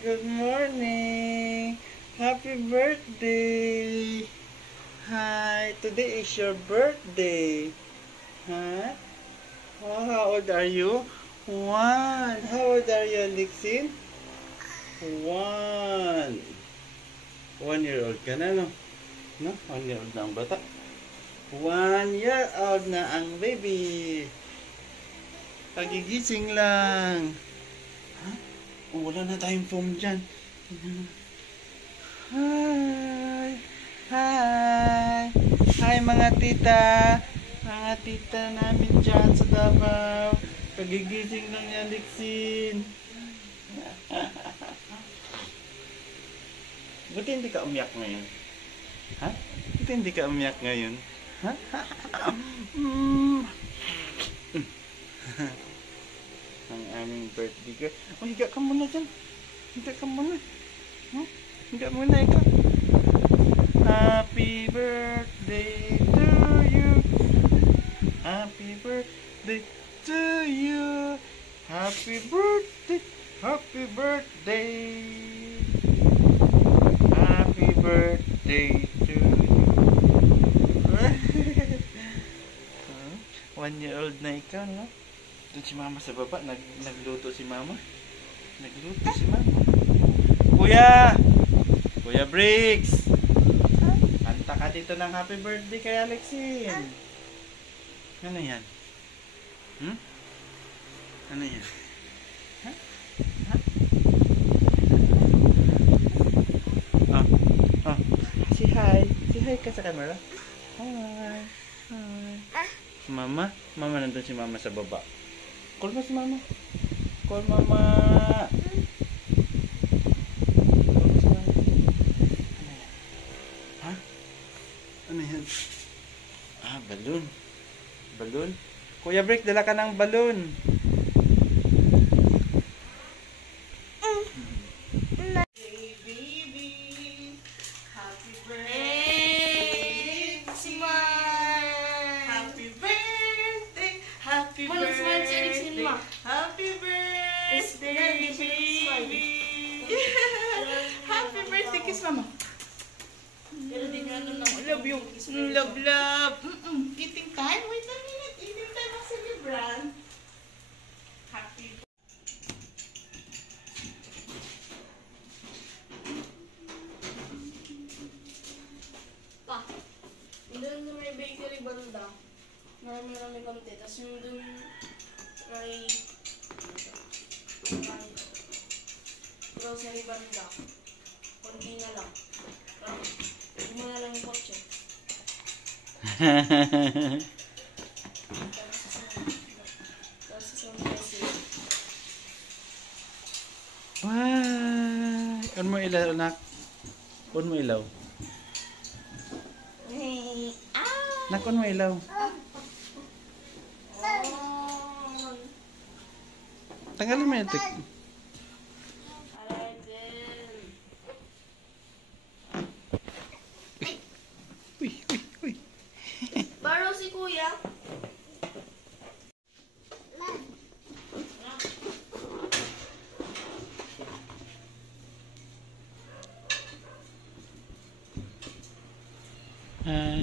Good morning. Happy birthday. Hi, today is your birthday. Huh? Oh, how old are you? 1. How old are you, Alexin? 1. 1 year old ka na, no? No? 1 year old na ang bata. 1 year old na ang baby. Pagigising lang. Huh? Oh, wala na tayong foam dyan. Hi! Hi! Hi mga tita! Mga tita namin dyan sa Davao. Pagigising lang ni Alexin. Buti hindi ka umiyak ngayon? Ha? Buti hindi ka umiyak ngayon? Ha? Ang aming birthday girl. Oh, higa ka muna dyan. Higa ka muna. Huh? Higa muna ikaw. Happy birthday to you. Happy birthday to you. Happy birthday. Happy birthday. Happy birthday to you. 1-year-old na ikaw, no? Doon si mama sa baba, nagluto si mama. Nagluto si mama. Kuya! Kuya Briggs! Kanta ka dito ng happy birthday kay Alexin. Ano yan? Hmm? Ano yan? Ha? Ha? Oh. Oh. Say hi. Say hi ka sa camera. Hi. Hi. Mama? Mama, nandun si mama sa baba. Call mo si mama. Call mama. Call mo si mama. Ano yan? Ha? Ano yan? Ah, balloon. Balloon? Kuya Brick, dala ka ng balloon. Happy birthday, baby! Happy birthday, kiss mama. Love you. Love, love. Eating time? Wait a minute. Eating time ang celebrant. Happy pa. Doon na may bakery banda. Marami konti. Tapos yung doon may grocery banda. Konti na lang. Hindi mo na lang yung kotse. Tapos sa kasi. Wow! On mo ilaw, anak. On mo ilaw. Nak, on mo ilaw. Tanggalin mo yung tik. Uy, uy, uy. Baro si kuya. Hi.